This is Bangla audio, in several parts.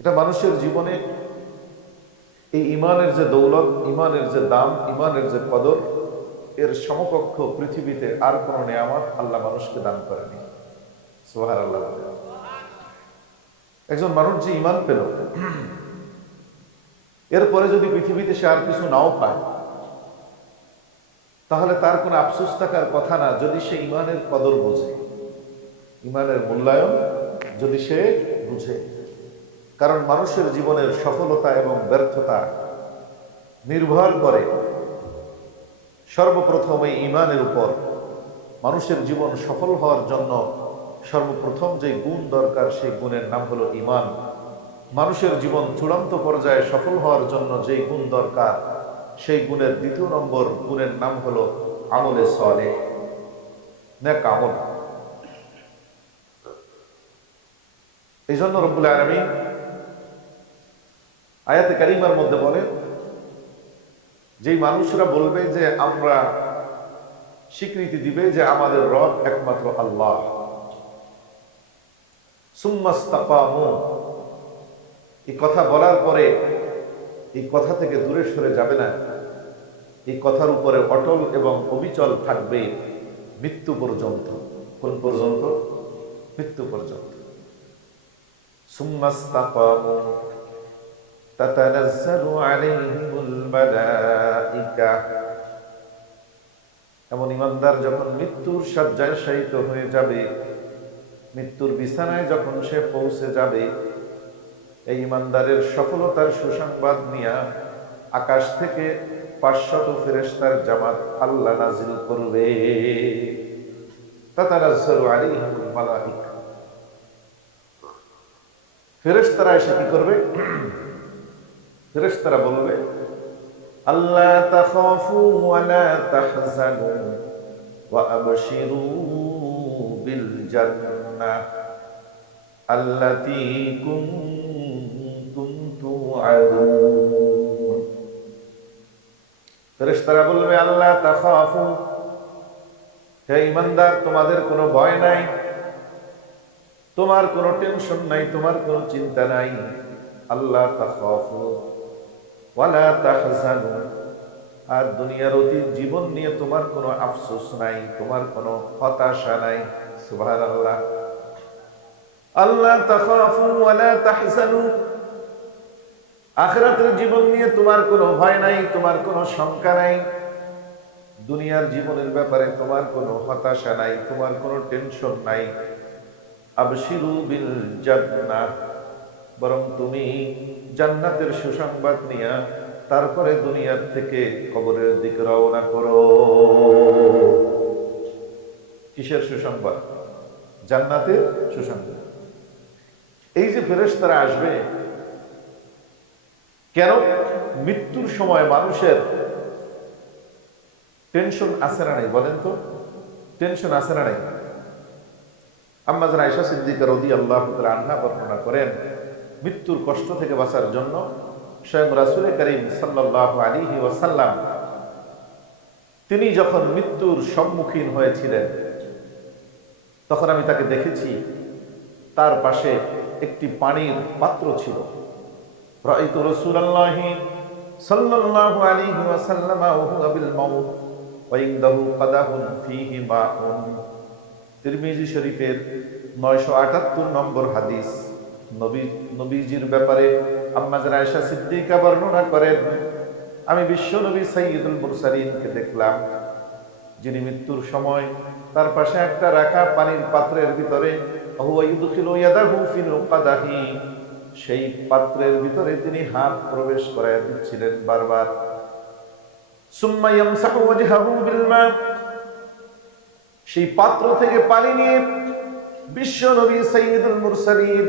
এটা মানুষের জীবনে এই ইমানের যে দৌলত, ইমানের যে দাম, ইমানের যে কদর, এর সমকক্ষ পৃথিবীতে আর কোনো নিয়ামত আল্লাহ মানুষকে দান করেনি। সুবহানাল্লাহ। একজন মানুষ যে ইমান পেল, এরপরে যদি পৃথিবীতে সে আর কিছু নাও পায়, তাহলে তার কোনো আফসোস থাকার কথা না, যদি সে ইমানের কদর বোঝে, ইমানের মূল্যায়ন যদি সে বুঝে। কারণ মানুষের জীবনের সফলতা এবং ব্যর্থতা নির্ভর করে সর্বপ্রথম এই ইমানের উপর। মানুষের জীবন সফল হওয়ার জন্য সর্বপ্রথম যে গুণ দরকার, সেই গুণের নাম হলো ইমান। মানুষের জীবন চূড়ান্ত পর্যায়ে সফল হওয়ার জন্য যে গুণ দরকার, সেই গুণের দ্বিতীয় নম্বর গুণের নাম হলো আমলে সালেহ, নেক আমল। এই জন্য রব্বুল আলামিন আয়াতে কারিমার মধ্যে বলেন, যেই মানুষরা বলবে যে আমরা স্বীকৃতি দিবে যে আমাদের রব একমাত্র আল্লাহ, সুম্মাস্তাকামু, এই কথা বলার পরে এই কথা থেকে দূরে সরে যাবে না, এই কথার উপরে অটল এবং অবিচল থাকবে মৃত্যু পর্যন্ত। কোন পর্যন্ত? মৃত্যু পর্যন্ত। সুম্মাস্তাকামু তাতানাজ্জালু আলাইহিমুল মালাইকা, এমন ইমানদার যখন মৃত্যুর শয্যায় শায়িত হয়ে যাবে, মৃত্যুর বিছানায় যখন সে পৌঁছে যাবে, এই ইমানদারের সফলতার সুসংবাদ নিয়ে আকাশ থেকে 500 ফেরেশতার জামাত আল্লাহ নাজিল করবে। তাতানাজ্জালু আলাইহিমুল মালাইকা, ফেরেশতারা এসে কি করবে? ফেরেশতারা বলবে, আল্লাহ তাখাফু ওয়া লা তাহজানু ওয়া আবশিরু বিল জান্নাহ আল্লাতী কুনতুম তুআদুন। ফেরেশতারা বলবে, আল্লাহ তাখাফু, হে ঈমানদার, তোমাদের কোনো ভয় নাই, তোমার কোনো টেনশন নাই, তোমার কোনো চিন্তা নাই। আল্লাহ তাখাফু ওয়া লা তাহজানু, আর দুনিয়ার অতীত জীবন নিয়ে তোমার কোনো আফসোস নাই, তোমার কোনো হতাশা নাই। সুবহানাল্লাহ। আল্লাহ তাখাফু ওয়া লা তাহজানু, আখিরাতের জীবন নিয়ে তোমার কোনো ভয় নাই, তোমার কোনো শঙ্কা নাই, দুনিয়ার জীবনের ব্যাপারে তোমার কোনো হতাশা নাই, তোমার কোনো টেনশন নাই। আবশিরু বিল জান্নাহ, বরং তুমি জান্নাতের সুসংবাদ নিয়ে তারপরে দুনিয়ার থেকে কবরের দিকে রওনা করো। কিসের সুসংবাদ? জান্নাতের সুসংবাদ। এই যে ফেরেশতারা আসবে, কেন? মৃত্যুর সময় মানুষের টেনশন আছে না নাই? বলেন তো, টেনশন আছে না নাই? আম্মা জান আয়েশা সিদ্দিকা রাদিয়াল্লাহু তাআলা আনহা বর্ণনা করেন, মৃত্যুর কষ্ট থেকে বাঁচার জন্য স্বয়ং রাসূল করিম সাল্লাল্লাহু আলাইহি ওয়াসাল্লাম তিনি যখন মৃত্যুর সম্মুখীন হয়েছিলেন, তখন আমি তাকে দেখেছি, তার পাশে একটি পানির পাত্র ছিল। রাআইতু রাসূলুল্লাহি সাল্লাল্লাহু আলাইহি ওয়াসাল্লাম ওয়া হুয়া বিল মাউত ওয়া ইনদাহু কাদাহুন ফীহি মাউন। তিরমিজি শরীফের 978 নম্বর হাদিস। নবীজির ব্যাপারে আম্মা জান আয়েশা সিদ্দিকা বর্ণনা করেন, আমি বিশ্ব নবী সাইয়্যিদুল মুরসালিনকে দেখলাম, যিনি মৃত্যুর সময় তার পাশে একটা রাখা পানির পাত্রের ভিতরে হুয়া ইউদখিলু ইয়াদাহু ফিল কাদাহি, সেই পাত্রের ভিতরে তিনি হাত প্রবেশ করায় দিচ্ছিলেন বারবার। সুম্মা ইয়ামসাহু ওয়াজহাহু বিল মা, সেই পাত্র থেকে পানি নিয়ে বিশ্ব নবী সাইয়্যিদুল মুরসালিন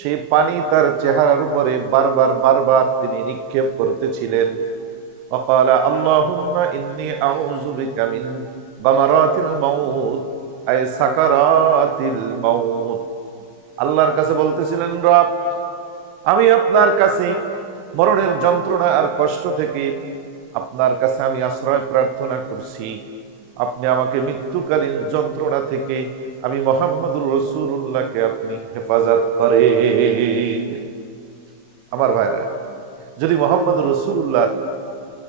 সেই পানি তার চেহারার উপরে বারবার বারবার তিনি নিক্ষেপ করতেছিলেন। ওয়াকালা আল্লাহুম্মা ইন্নী আউযু বিকা মিন গামারাতিল মাউত আই সাকারাতিল মাউত। আল্লাহর কাছে বলতেছিলেন, রব, আমি আপনার কাছে মরণের যন্ত্রণা আর কষ্ট থেকে আপনার কাছে আমি আশ্রয় প্রার্থনা করছি, আপনি আমাকে মৃত্যুকালীন যন্ত্রণা থেকে আমি মুহাম্মদুর রাসূলুল্লাহকে আপনি হেফাজত করেন। আমার ভাইরা, যদি মোহাম্মদ রাসূলুল্লাহ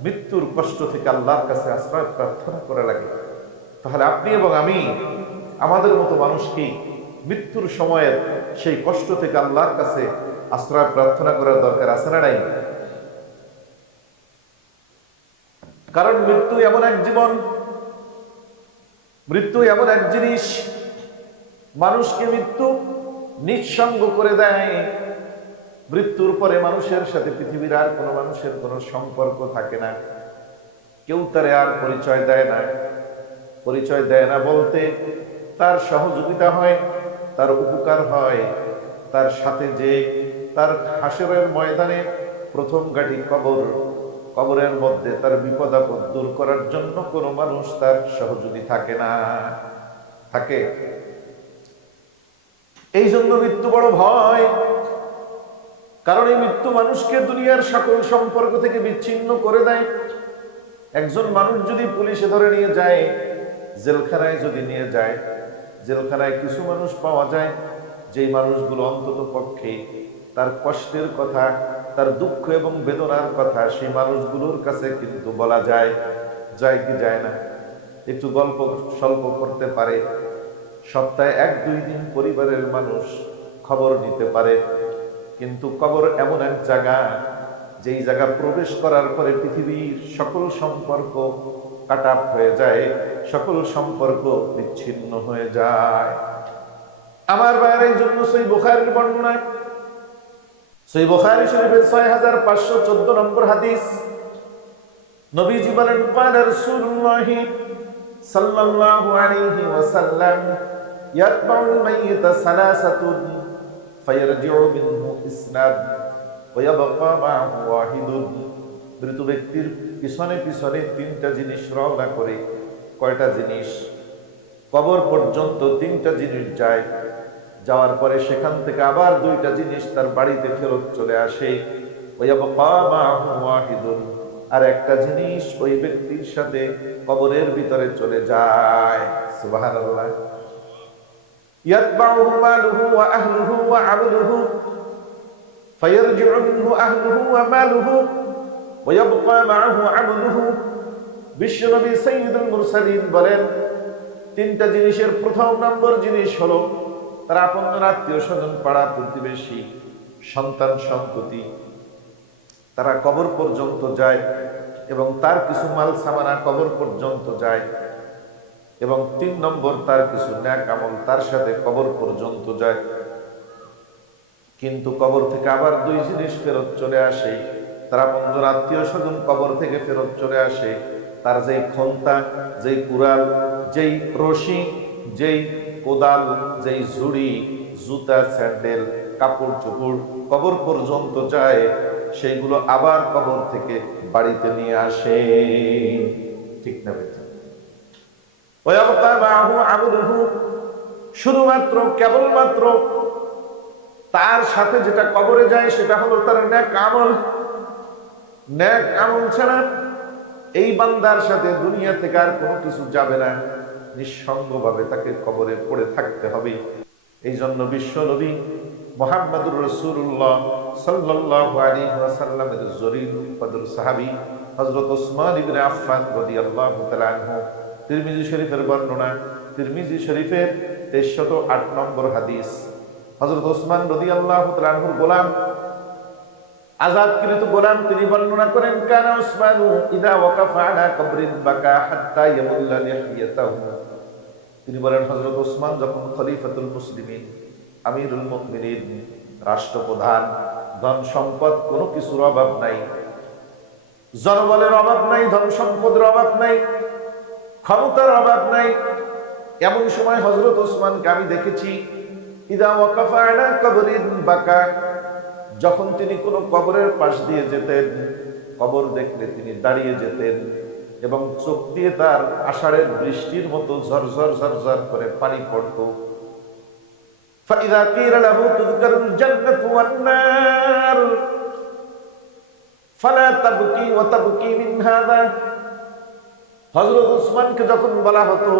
মৃত্যুর কষ্ট থেকে আল্লাহর কাছে আশ্রয় প্রার্থনা করা লাগে, তাহলে আপনি এবং আমি আমাদের মতো মানুষকে মৃত্যুর সময়ের সেই কষ্ট থেকে আল্লাহর কাছে আশ্রয় প্রার্থনা করার দরকার আছে না নাই? কারণ মৃত্যু এমন এক জীবন, মৃত্যু এমন এক জিনিস, মানুষকে মৃত্যু নিঃসঙ্গ করে দেয়। মৃত্যুর পরে মানুষের সাথে পৃথিবীর আর কোনো মানুষের কোনো সম্পর্ক থাকে না, কেউ তারে আর পরিচয় দেয় না। পরিচয় দেয় না বলতে তার সহযোগিতা হয়, তার উপকার হয়, তার সাথে যে তার হাসরের ময়দানে প্রথম গাঠি কবর, কবরের মধ্যে তার বিপদ আপদ দূর করার জন্য কোনো মানুষ তার সহযোগী থাকে না। থাকে। এই জন্য মৃত্যু বড় ভয়, কারণ এই মৃত্যু মানুষকে দুনিয়ার সকল সম্পর্ক থেকে বিচ্ছিন্ন করে দেয়। একজন মানুষ যদি পুলিশে ধরে নিয়ে যায়, জেলখানায় যদি নিয়ে যায়, জেলখানায় কিছু মানুষ পাওয়া যায় যেই মানুষগুলো অন্তত পক্ষে তার কষ্টের কথা, তার দুঃখ এবং বেদনার কথা সেই মানুষগুলোর কাছে কিন্তু বলা যায়। যায় কি যায় না? একটু গল্প স্বল্প করতে পারে, সপ্তাহে 1-2 দিন পরিবারের মানুষ খবর নিতে পারে। কিন্তু কবর এমন এক জায়গা, যেই জায়গা প্রবেশ করার পরে পৃথিবীর সকল সম্পর্ক কাট অফ হয়ে যায়, সকল সম্পর্ক বিচ্ছিন্ন হয়ে যায়। আমার বাইরের জন্য সহিহ বুখারীর বর্ণনা, সহিহ বুখারী শরীফের 6514 নম্বর হাদিস, নবীজি বলেন, قال رسول الله صلى الله عليه وسلم يتبع الميت ثلاثة فيرجع منه اثنان ويبقى معه واحد। মৃত ব্যক্তির পিছনে পিছনে 3টা জিনিস রওনা করে। কয়টা জিনিস? কবর পর্যন্ত 3টা জিনিস যায়, যাওয়ার পরে সেখান থেকে আবার 2টা জিনিস তার বাড়িতে ফেরত চলে আসে। ওয়ায়াবকা মাহু ওয়াহিদুন, আর একটা জিনিস ওই ব্যক্তির সাথে কবরের ভিতরে চলে যায়। সুবহানাল্লাহ। ইয়াতবাউহু মালুহু ওয়া আহলুহু ওয়া আমালুহু ফায়ারজিউ মিনহু আহলুহু ওয়া মালুহু ওয়া ইয়াবকা মাআহু আমালুহু। বিশ্বনবী সাইয়্যিদুল মুরসালিন বলেন, 3টা জিনিসের প্রথম নম্বর জিনিস হলো তার আপনজন, আত্মীয় স্বজন, পাড়া প্রতিবেশী, সন্তান সন্ততি, তারা কবর পর্যন্ত যায় এবং তার কিছু মাল সামানা কবর পর্যন্ত যায়। এবং 3 নম্বর তার কিছু নেক আমল তার সাথে কবর পর্যন্ত যায়। কিন্তু কবর থেকে আবার 2 জিনিস ফেরত চলে আসে। তার আপনজন, আত্মীয় স্বজন কবর থেকে ফেরত চলে আসে। তার যেই খন্তা, যেই কুড়াল, যেই রশি, যেই কোদাল, যেই ঝুড়ি, জুতা, স্যান্ডেল, কাপড় চোপড় কবর পর্যন্ত যায়, সেইগুলো আবার কবর থেকে বাড়িতে নিয়ে আসে। ঠিক না বেটা? ওয়ায়াবকা মাহু আমলুহু, শুধুমাত্র কেবলমাত্র তার সাথে যেটা কবরে যায় সেটা হলো তার নেক আমল। নেক আমল ছাড়া এই বান্দার সাথে দুনিয়া থেকে আর কোনো কিছু যাবে না। নিঃসঙ্গভাবে তাকে কবরে পড়ে থাকতে হবে। এই জন্য বিশ্ব নবী মুহাম্মদুর রাসূলুল্লাহ সাল্লাল্লাহু আলাইহি ওয়াসাল্লামের জলিল কদর সাহাবী হযরত ওসমান ইবনে আফফান রাদিয়াল্লাহু তাআলা আনহু, তিরমিজি শরীফের বর্ণনা, তিরমিজি শরীফের 2308 নম্বর হাদিস, হযরত ওসমান রাদিয়াল্লাহু তাআলা আনহুর গোলাম, আযাদকৃত গোলাম, তিনি বর্ণনা করেন, কানা উসমানু ইযা ওয়াকাফা আলা কবরিন বাকা হাত্তা ইয়ামুল্লা লিহিয়াতাহু। তিনি বলেন, হযরত ওসমান যখন খলিফাতুল মুসলিমিন, আমিরুল মুমিনিন, রাষ্ট্রপ্রধান, ধন সম্পদ কোনো কিছুর অভাব নাই, জনবলের অভাব নাই, ধন সম্পদের অভাব নাই, ক্ষমতার অভাব নাই, এমন সময় হযরত ওসমানকে আমি দেখেছি ইযা ওয়াকাফা আলা কবরিন বাকা, যখন তিনি কোনো কবরের পাশ দিয়ে যেতেন, কবর দেখলে তিনি দাঁড়িয়ে যেতেন এবং চোখ দিয়ে তার আষাঢ়ের বৃষ্টির মতো ঝরঝর ঝরঝর করে পানি পড়ত। ফাইযা কিলা লাহু তুযকারুল জান্নাতু ওয়ান নার ফালা তাবকি ওয়া তাবকি মিন হাযা। হযরত ওসমানকে যখন বলা হতো,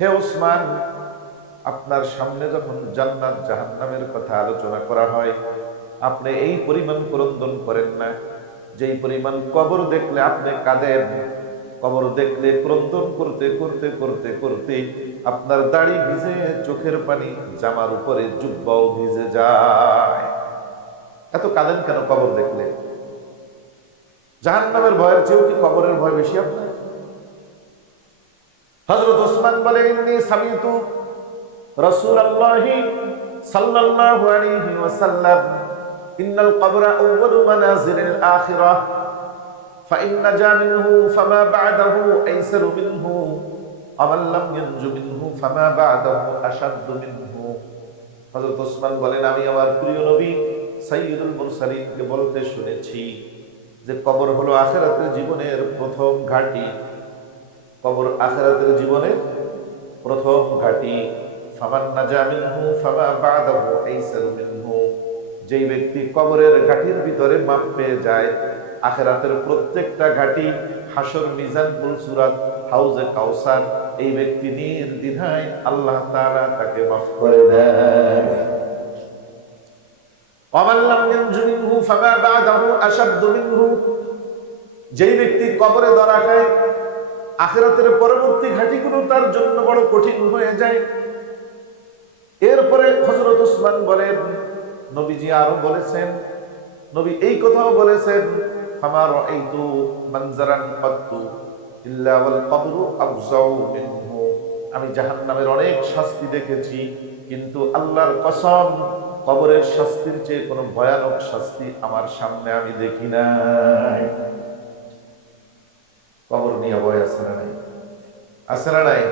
হে ওসমান, আপনার সামনে যখন জান্নাত জাহান্নামের কথা আলোচনা করা হয়, আপনি এই পরিমাণ ক্রন্দন করেন না যেই পরিমাণ কবর দেখলে আপনি কাঁদেন। কবর দেখলে ক্রন্দন করতে করতে করতে করতে আপনার দাড়ি ভিজে, চোখের পানি জামার উপরে জুব্বাও ভিজে যায়। এত কাঁদেন কেন কবর দেখলে? জাহান্নামের ভয়ের চেয়েও কি কবরের ভয় বেশি আপনার? হযরত ওসমান বলেন, ইন্নী সামিতু রাসূলুল্লাহি সাল্লাল্লাহু আলাইহি ওয়াসাল্লাম ইন্নাল কবরা আউয়ালু মানাজিলিল আখিরাহ ফাইন নাজা মিনহু ফামা বা'দাহু আইসারু মিনহু আমান লাম ইয়ানজু মিনহু ফামা বা'দাহু আশাদ্দু মিনহু। হযরত ওসমান বলেন, আমি আমার প্রিয় নবী সাইয়্যিদুল মুরসালিনকে বলতে শুনেছি যে কবর হলো আখিরাতের জীবনের প্রথম ঘাঁটি। কবর আখিরাতের জীবনের প্রথম ঘাঁটি। ফামান নাজা মিনহু ফামা বা'দাহু আইসারু মিনহু। যেই ব্যক্তি কবরের ঘাটির ভিতরে মাপ পেয়ে যায়, আখিরাতের প্রত্যেকটা ঘাটি, হাসর, মিজান, পুলসুরাত, হাউজে কাউসার, এই ব্যক্তি নির্দ্বিধায় আল্লাহ তাআলা তাকে মাফ করে দেন। ওয়ামান লাম ইয়ানজু মিনহু ফামা বা'দাহু আশাদ্দু মিনহু। যেই ব্যক্তি কবরে ধরা খায়, আখিরাতের পরবর্তী ঘাটিগুলো তার জন্য বড় কঠিন হয়ে যায়। এরপরে হযরত ওসমান বলেন, নবীজি আরো বলেছেন, নবী এই কথাও বলেছেন, ফামা রাআইতু মানজারান কাত্তু ইল্লা ওয়াল কবরু আফজাউ মিনহু। আমি জাহান্নামের অনেক শাস্তি দেখেছি, কিন্তু আল্লাহর কসম, কবরের শাস্তির চেয়ে কোনো ভয়ানক শাস্তি আমার সামনে আমি দেখি নাই। কবর নিয়ে ভয় আছে না নাই? আছে না নাই?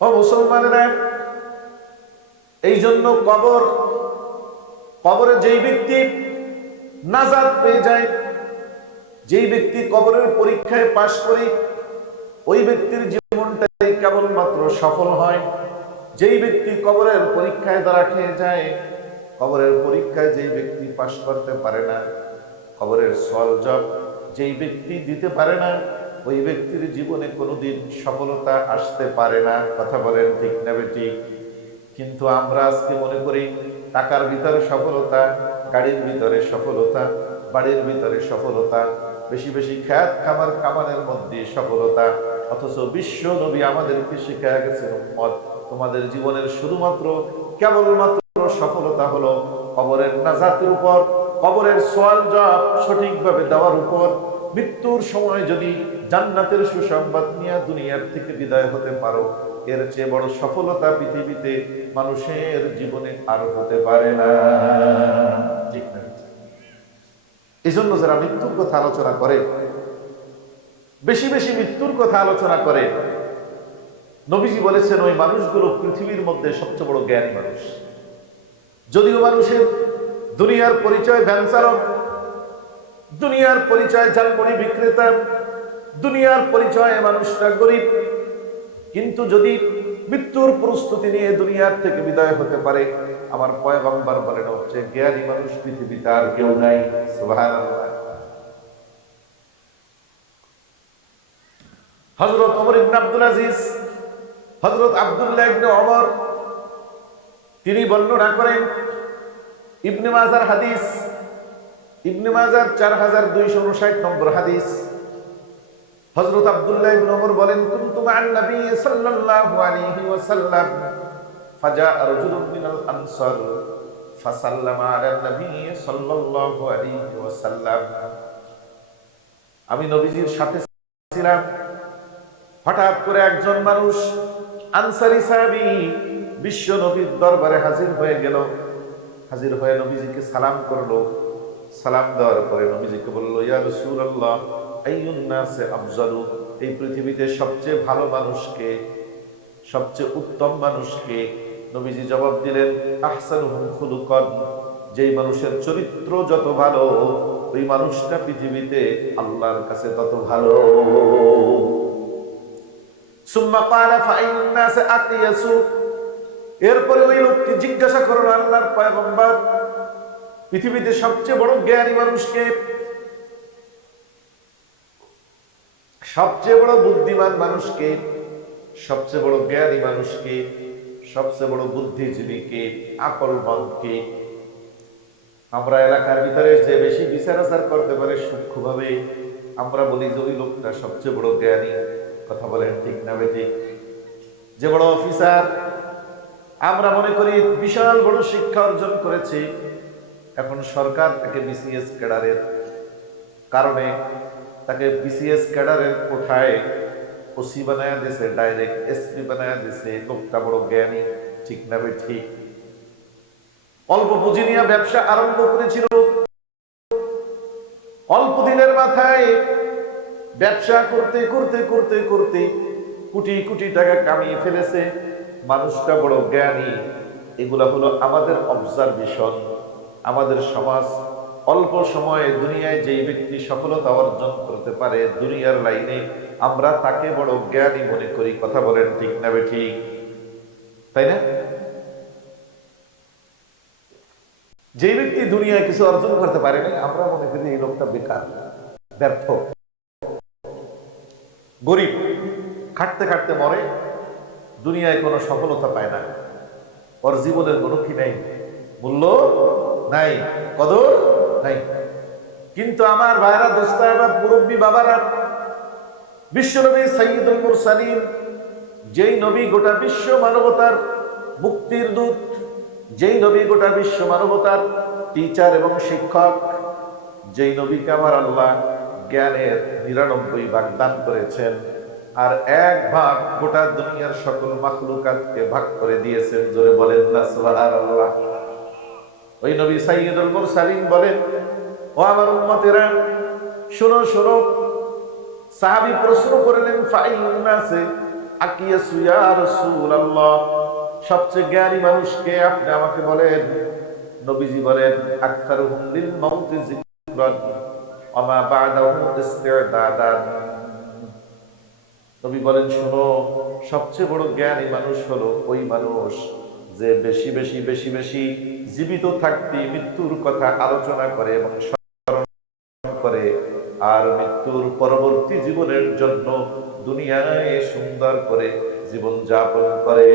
ও মুসলমানেরা, এই জন্য কবরে যেই ব্যক্তি নাজাত পেয়ে যায়, যেই ব্যক্তি কবরের পরীক্ষায় পাশ করে, ওই ব্যক্তির জীবনটাই কেবলমাত্র সফল হয়। যেই ব্যক্তি কবরের পরীক্ষায় ধরা খেয়ে যায়, কবরের পরীক্ষায় যেই ব্যক্তি পাশ করতে পারে না, কবরের সওয়াল জবাব যেই ব্যক্তি দিতে পারে না, ওই ব্যক্তির জীবনে কোনোদিন সফলতা আসতে পারে না। কথা বলেন ঠিক না বেঠিক? কিন্তু আমরা আজকে মনে করি টাকার ভিতরে সফলতা, গাড়ির ভিতরে সফলতা, বাড়ির ভিতরে সফলতা, বেশি বেশি খ্যাত খামার কামানের মধ্যে সফলতা। অথচ বিশ্ব নবী আমাদেরকে শিখিয়ে গেছেন, উম্মত, তোমাদের জীবনের শুধুমাত্র কেবলমাত্র সফলতা হলো কবরের নাজাতের উপর, কবরের সওয়াল জবাব সঠিকভাবে দেওয়ার উপর। মৃত্যুর সময় যদি জান্নাতের সুসংবাদ নিয়ে দুনিয়ার থেকে বিদায় হতে পারো, এর চেয়ে বড় সফলতা পৃথিবীতে মানুষের জীবনে আর হতে পারে না। ঠিক না? এই জন্য যারা মৃত্যুর কথা আলোচনা করে, বেশি বেশি মৃত্যুর কথা আলোচনা করে, নবীজি বলেছেন ওই মানুষগুলো পৃথিবীর মধ্যে সবচেয়ে বড় জ্ঞানী মানুষ। যদিও মানুষের দুনিয়ার পরিচয় ভ্যান চালক, দুনিয়ার পরিচয় ঝালমুড়ি বিক্রেতা, দুনিয়ার পরিচয় মানুষটা গরিব, কিন্তু যদি মৃত্যুর প্রস্তুতি নিয়ে দুনিয়ার থেকে বিদায় হতে পারে, আমার পয়গম্বর বলেন হচ্ছে জ্ঞানী মানুষ পৃথিবীতে আর কেউ নাই। সুবহানাল্লাহ। হযরত ওমর ইবনে আব্দুল আজিজ, হযরত আব্দুল্লাহ ইবনে ওমর, তিনি বর্ণনা করেন, ইবনে মাজার হাদিস, ইবনে মাজার 4259 নম্বর হাদিস। হযরত আব্দুল্লাহ ইবনে ওমর বলেন, কুনতু মা'আন নবী সাল্লাল্লাহু আলাইহি ওয়াসাল্লাম ফাজাআ রাজুলুন মিনাল আনসার ফাসাল্লামা আলা নবী সাল্লাল্লাহু আলাইহি ওয়াসাল্লাম। আমি নবীজির সাথে ছিলাম, হঠাৎ করে একজন মানুষ আনসারী সাহাবী বিশ্ব নবীর দরবারে হাজির হয়ে গেল। হাজির হয়ে নবীজিকে সালাম করলো। সালাম দেওয়ার পরে নবীজিকে বলল, ইয়া রাসূলুল্লাহ, আইয়ুন নাসে আফজালু, এই পৃথিবীতে সবচেয়ে ভালো মানুষকে, সবচেয়ে উত্তম মানুষকে? নবীজি জবাব দিলেন, আহসানুহুম খুলুকান, যেই মানুষের চরিত্র যত ভালো, ওই মানুষটা পৃথিবীতে আল্লাহর কাছে তত ভালো। সুম্মা ক্বালা ফাআইয়ুন নাসে আতিয়াসু, এরপরে ওই লোকটি জিজ্ঞাসা করল, আল্লাহর পয়গম্বর, পৃথিবীতে সবচেয়ে বড় জ্ঞানী মানুষকে, সবচেয়ে বড় বুদ্ধিমান মানুষকে, সবচেয়ে বড় জ্ঞানী মানুষকে, সবচেয়ে বড় বুদ্ধিজীবীকে, আকলমন্দকে? আমরা এলাকার ভিতরে যে বেশি বিচার আচার করতে পারে সূক্ষ্মভাবে, আমরা বলি যে ওই লোকটা সবচেয়ে বড় জ্ঞানী। কথা বলেন ঠিক না বেঠিক? যে বড় অফিসার, আমরা মনে করি বিশাল বড় শিক্ষা অর্জন করেছে। এখন সরকার তাকে বিসিএস ক্যাডারের কারণে তাকে বিসিএস ক্যাডারের কোঠায় ওসি বানায় দিছে, ডাইরেক্ট এসপি বানায় দিছে। লোকটা বড় জ্ঞানী, ঠিক না ভাই ঠিক? অল্প পুঁজি নিয়ে ব্যবসা আরম্ভ করেছিল, অল্প দিনের মাথায় ব্যবসা করতে করতে করতে করতে কোটি কোটি টাকা কামিয়ে ফেলেছে। মানুষটা বড় জ্ঞানী। এগুলা হলো আমাদের অবজারভেশন। আমাদের সমাজ অল্প সময়ে দুনিয়ায় যেই ব্যক্তি সফলতা অর্জন করতে পারে দুনিয়ার লাইনে, আমরা তাকে বড় জ্ঞানী মনে করি। কথা বলেন ঠিক না ঠিক? তাই না? যে ব্যক্তি দুনিয়ায় কিছু অর্জন করতে পারেনি, আমরা মনে করি এই লোকটা বেকার, ব্যর্থ, গরিব, খাটতে খাটতে মরে, দুনিয়ায় কোনো সফলতা পায় না, ওর জীবনের কোনো কি নাই, মূল্য নাই, কদর নাই। কিন্তু আমার ভাইরা, দোস্তারা, মুরব্বী বাবারা, বিশ্বনবী সাইয়্যিদুল মুরসালিন, যেই নবী গোটা বিশ্ব মানবতার মুক্তির দূত, যেই নবী গোটা বিশ্ব মানবতার টিচার এবং শিক্ষক, যেই নবীকে আমার আল্লাহ জ্ঞানের ৯৯ ভাগ দান করেছেন, আর ১ ভাগ গোটা দুনিয়ার সকল মাখলুকাতকে ভাগ করে দিয়েছেন। জোরে বলেন না সুবহানাল্লাহ। ওই নবী সাইয়্যিদুল মুরসালিন বলেন, ও আমার উম্মতেরা, শোনো শোনো। সাহাবী প্রশ্ন করলেন, ফাইয়ুন নাসি আকিয়াসু ইয়া রাসূলুল্লাহ, সবচেয়ে জ্ঞানী মানুষকে আপনি আমাকে বলেন। নবীজি বলেন, আকতারুহুম লিল মাউতি যিকরান ওয়া মা বা'দাহু ইসতি'দাদান। নবী বলেন, শোনো, সবচেয়ে বড় জ্ঞানী মানুষ হলো ওই মানুষ যে বেশি বেশি বেশি বেশি জীবিত থাকতে মৃত্যুর কথা আলোচনা করে এবং স্মরণ করে, আর মৃত্যুর পরবর্তী জীবনের জন্য দুনিয়ায় সুন্দর করে জীবন যাপন করে।